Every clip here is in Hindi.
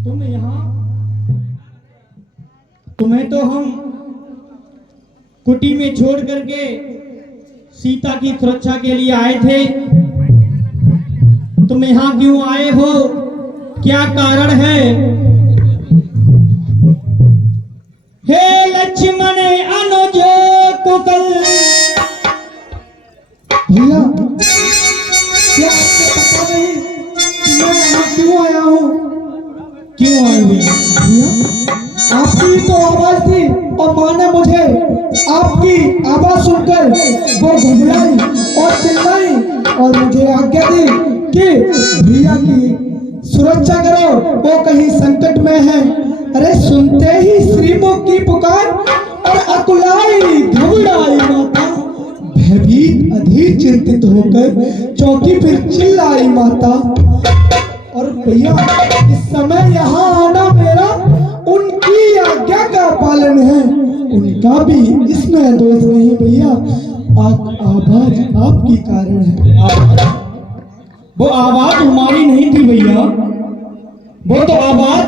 तुम यहाँ, तुम्हें तो हम कुटी में छोड़ करके सीता की सुरक्षा के लिए आए थे। तुम यहाँ क्यों आए हो, क्या कारण है? हे लक्ष्मण अनुज कुशल। भैया क्या आपको पता नहीं कि मैं यहाँ क्यों आया हूँ? क्यों आए हुए? भैया आपकी तो आवाज थी और माँ ने मुझे आपकी आवाज सुनकर वो घबराई और चिल्लाई और मुझे आज्ञा दी कि भैया की सुरक्षा करो, वो कहीं संकट में है। अरे सुनते ही श्रीमुख की पुकार और अकुलाई घबराई माता, भयभीत अधीर चिंतित होकर चौकी फिर चिल्लाई माता। और भैया इस समय यहाँ आना मेरा उनकी आज्ञा का पालन है, उनका भी इसमें दोष नहीं भैया। आवाज आपकी कारण है। वो आवाज हमारी नहीं थी भैया, वो तो आवाज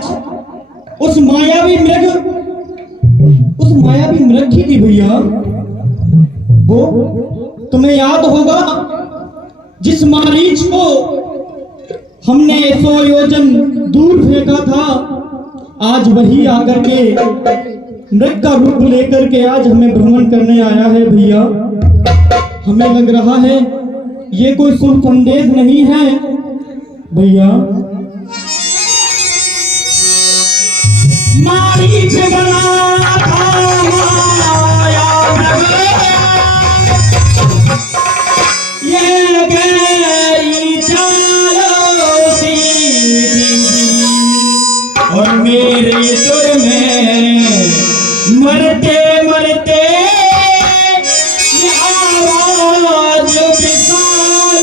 उस मायावी मृग की थी भैया। वो तुम्हें याद होगा जिस मारीच को हमने 100 योजन दूर फेंका था, आज वही आकर के मृग का रूप लेकर के आज हमें भ्रमण करने आया है भैया। हमें लग रहा है ये कोई शुभ संदेश नहीं है भैया। मारीच बना था माया ये गई चालों सीधी और मेरे सुर में मरते मरते ये आवाज विशाल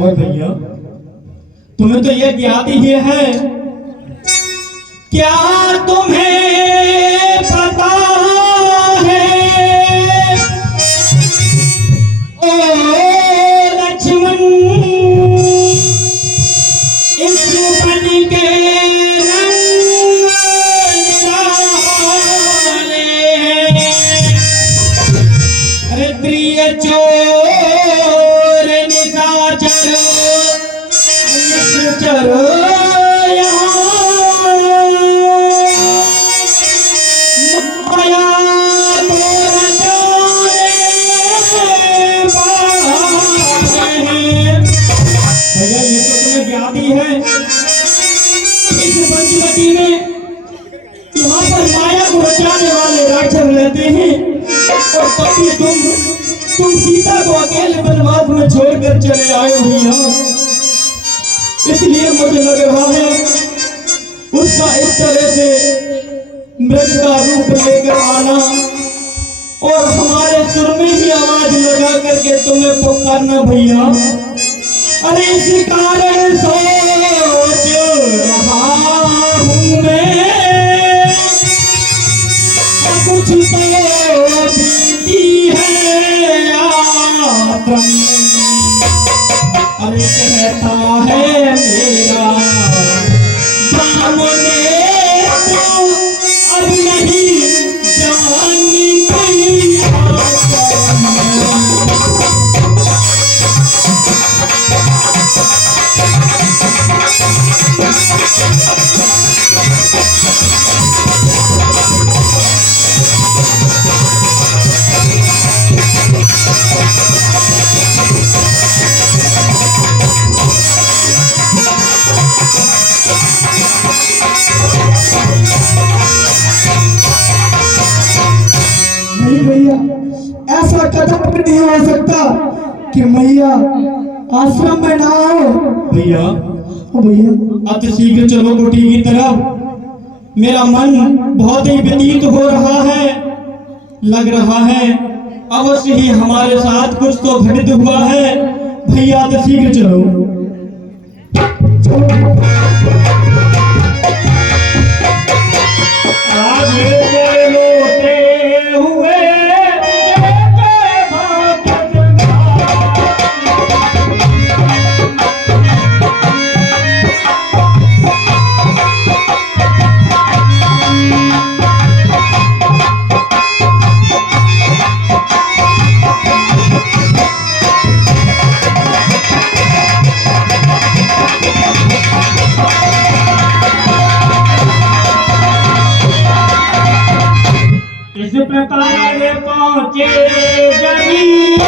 और भैया तुम्हें तो यह ज्ञात ही है, क्या तुम्हें पता है ओ लक्ष्मण इस बन के रंग निराले हैं। अरे प्रिय चोर निशाचर चलो माया तोरा जाने भैया ये तो तुम्हें ज्ञात ही है। इस पंचवटी में यहाँ पर माया को रचाने वाले राक्षस रहते हैं और तभी तुम सीता को अकेले वनवास में छोड़कर चले आए हो भैया। इसलिए मुझे लग रहा है उसका इस तरह से मृग का रूप लेकर आना और हमारे सुर में ही आवाज लगा करके तुम्हें पुकारना भैया। अरे इसी कारण सोच रहा हूँ मैं, कुछ तो बीती है आत्म। अरे कहता है मेरा सामने तो अब नहीं जानी कोई नहीं भैया, ऐसा कदम नहीं हो सकता कि मैया आश्रम में ना हो भैया। भैया अब तो शीघ्र चलो कुटी की तरफ। मेरा मन बहुत ही व्यतीत हो रहा है, लग रहा है अवश्य ही हमारे साथ कुछ तो घटित हुआ है। भैया तो शीघ्र चलो। आगे लोटे हुए इस प्रकार पहुंचे जमीन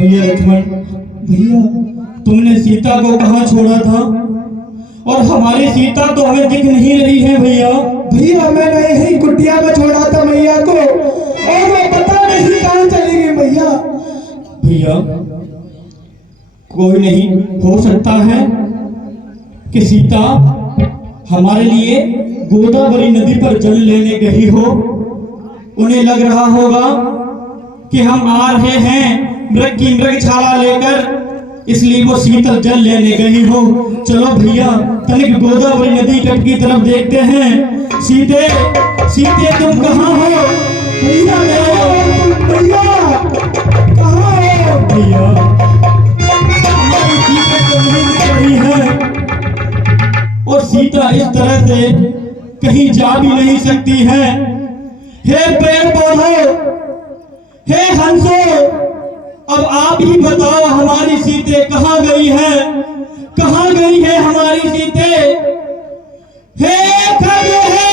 भैया लक्ष्मण, भैया तुमने सीता को कहाँ छोड़ा था और हमारी सीता तो हमें दिख नहीं रही है। भैया भैया मैंने यही कुटिया में छोड़ा था मैया को, और वो पता नहीं कहाँ चली गई मैया। भैया कोई नहीं, हो सकता है कि सीता हमारे लिए गोदावरी नदी पर जल लेने गई हो। उन्हें लग रहा होगा कि हम आ रहे हैं मृग की मृगछाला लेकर, इसलिए वो शीतल जल लेने गई हो। चलो भैया तनिक गोदावरी नदी तट की तरफ देखते हैं। सीते सीते तुम कहाँ हो? भैया भैया कहाँ हो? भैया हमारी सीता तो नहीं दिख रही है, और सीता इस तरह से कहीं जा भी नहीं सकती है। हे पेड़ पौधे, हे हंसो, अब आप ही बताओ हमारी सीते कहाँ गई है? कहाँ गई है हमारी सीते? हे खग है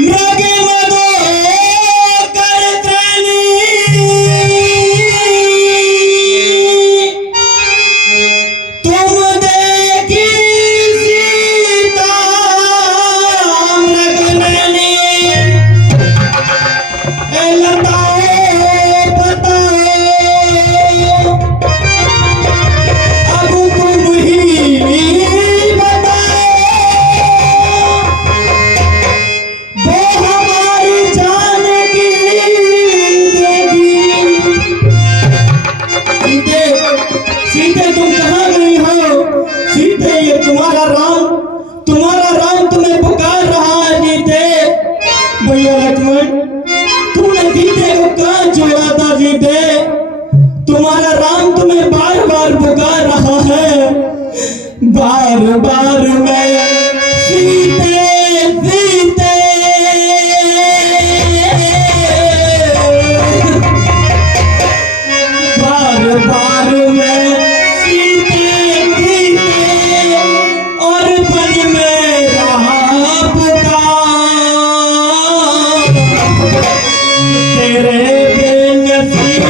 मृग मदो करतनी, तुम देखी सीता मृग नैनी। सीते तुम कहाँ गई हो? सीते ये तुम्हारा राम तुम्हें पुकार रहा है। सीते भैया लक्ष्मण, तुमने सीते को कहाँ छोड़ा था? सीते तुम्हारा राम तुम्हें बार बार पुकार रहा है, बार बार मैं सीते सीते। बार बार मैं सीते सीते, और बन में रहा पुकार, तेरे बेनसीब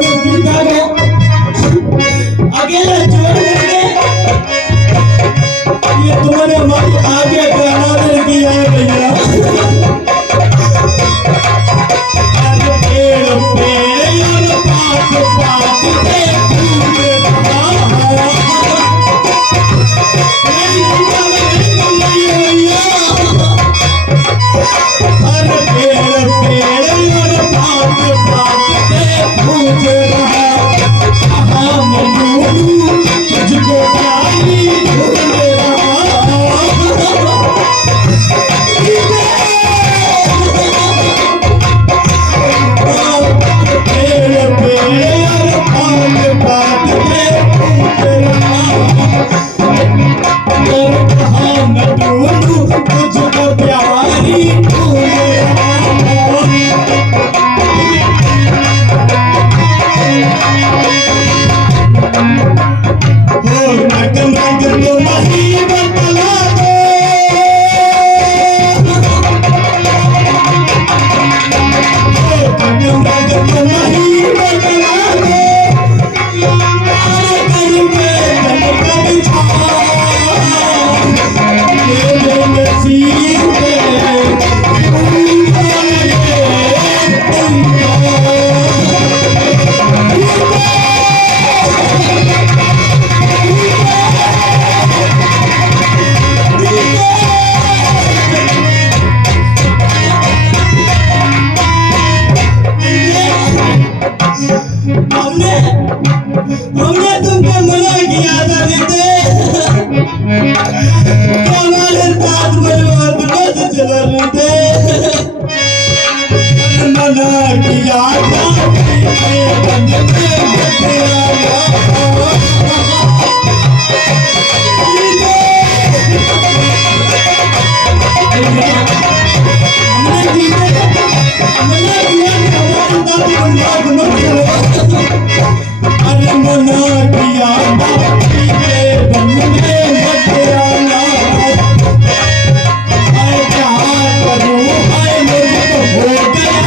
तुमने सीखा गया अकेले छोड़ करके ये तुम्हारे मन आगे का अनादर किया है भैया। पेड़ पेड़ और पात पात पे फूल रहा मेरी दुनिया में तुम नहीं भैया। हर पेड़ पेड़ और पात पात पे फूल रहा कहाँ मैं ढूंढूं तुझको प्यारी ढूंढ रहा। पेड़ पेड़ और पात पात पे फूल रहा कहाँ मैं ढूंढूं तुझको प्यारी ढूंढ रहा। नगम रंग तो नहीं बतला दो नगम रंग तो नहीं बतला दो कर में जल का बिछा मेरे नसीब पे हमने तुमको मना किया था बेटे हमारे साथ बर्बाद मत चला बेटे मना किया था अरे मना किया बनने मत आना मैं क्या करूं मुझको हो गया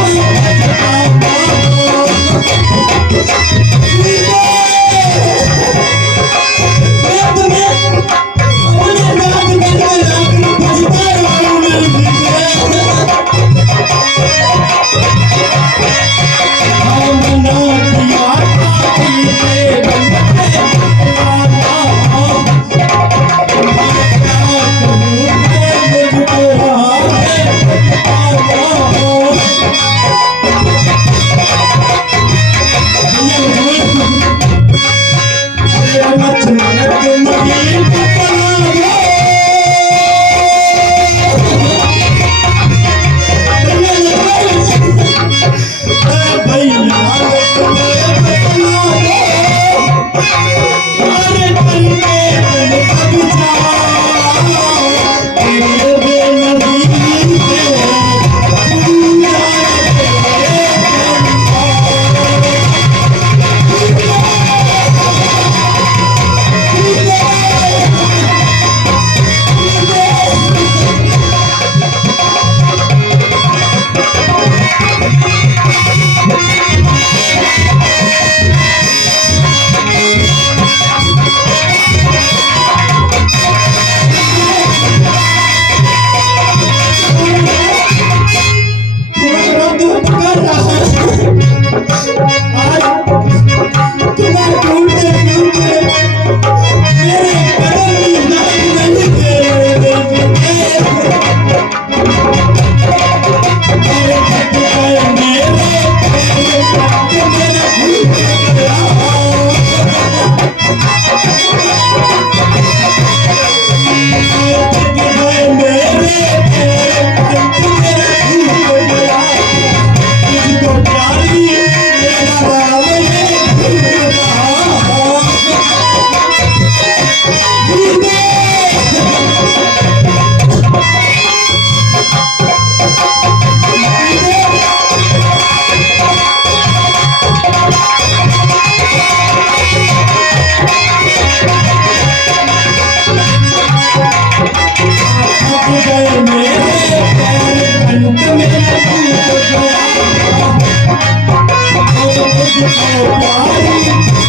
तुम्हारी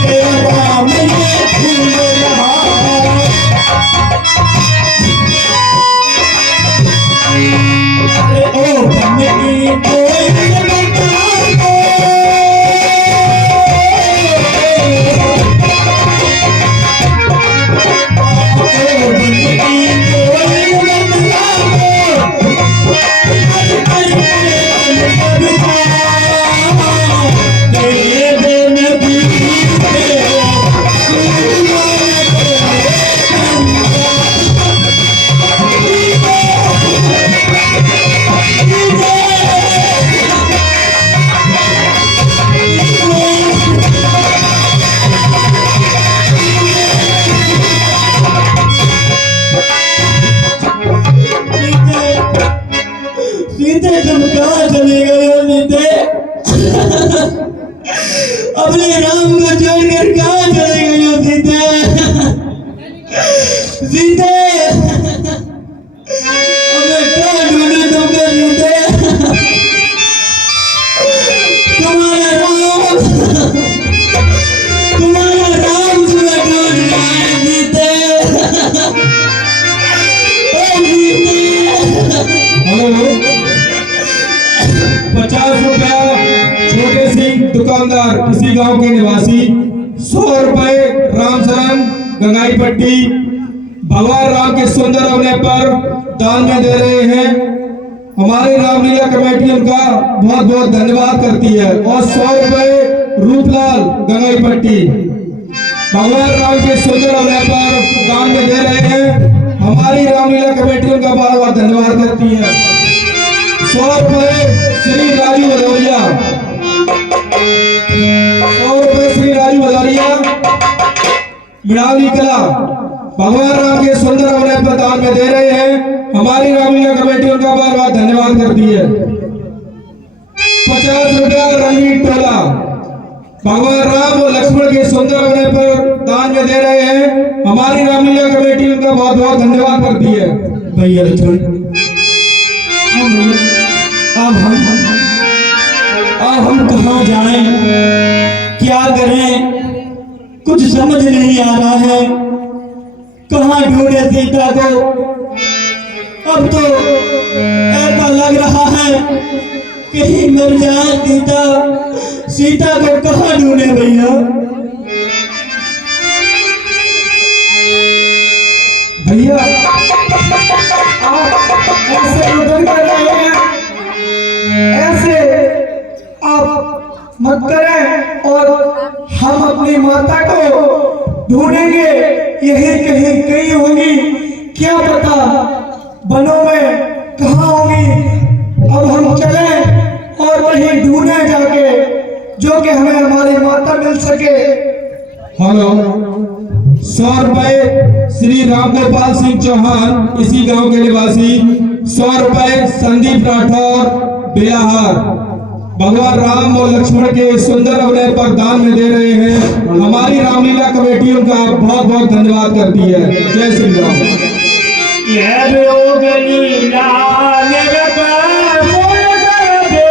तेरा मुझे भूल रहा ओ बंदगी कोई सीते तुम कहाँ चले गए हो सीते अपने राम को छोड़कर कहाँ चले गए हो सीते सीते हमें कहाँ ढूंढे तुमको सीते तुम्हारा राम तुम्हें ढूंढ रहा है सीते हेलो 50 रुपया छोटे सिंह दुकानदार इसी गांव के निवासी, 100 रुपए रामचरण गंगाई पट्टी भगवान राम के सुंदर अवने पर दान में दे रहे हैं। हमारी रामलीला कमेटी उनका बहुत बहुत धन्यवाद करती है। और 100 रुपए रूपलाल गंगाई पट्टी भगवान राम के सुंदर अवने पर दान में दे रहे हैं। हमारी रामलीला कमेटी उनका बहुत बहुत धन्यवाद करती है। 100 रुपए श्री राजू भदौरिया, 100 रुपए श्री राजू भदौरिया मिड़ावली कला भगवान राम के सुंदर अवने पर दान में दे रहे हैं। हमारी रामलीला कमेटी उनका बहुत बहुत धन्यवाद करती है। 50 रुपया रणवीर टोला भगवान राम और लक्ष्मण के सुंदर अवने पर दान में दे रहे हैं। हमारी रामलीला कमेटी उनका बहुत बहुत धन्यवाद करती है। भैया लक्ष्मण अब हम कहाँ जाएं, क्या करें, कुछ समझ नहीं आ रहा है। कहाँ ढूंढे सीता को। अब तो ऐसा लग रहा है कहीं मर जाए सीता। सीता को कहाँ ढूंढे भैया। भैया आप ऐसे उधर कर रहे हैं, ऐसे आप मत करें। और हम अपनी माता को ढूंढेंगे, यही कहीं गई होगी, क्या पता बनों में कहाँ होगी। अब हम चलें और कहीं ढूंढे जाके, जो कि हमें हमारी माता मिल सके। हेलो 100 रुपए श्री रामगोपाल सिंह चौहान इसी गांव के निवासी, 100 रुपए संदीप राठौर बेलाहार भगवान राम और लक्ष्मण के सुंदर अवने पर दान में दे रहे हैं। हमारी रामलीला कमेटी उनका बहुत बहुत धन्यवाद करती है। जय श्री राम। यह लीला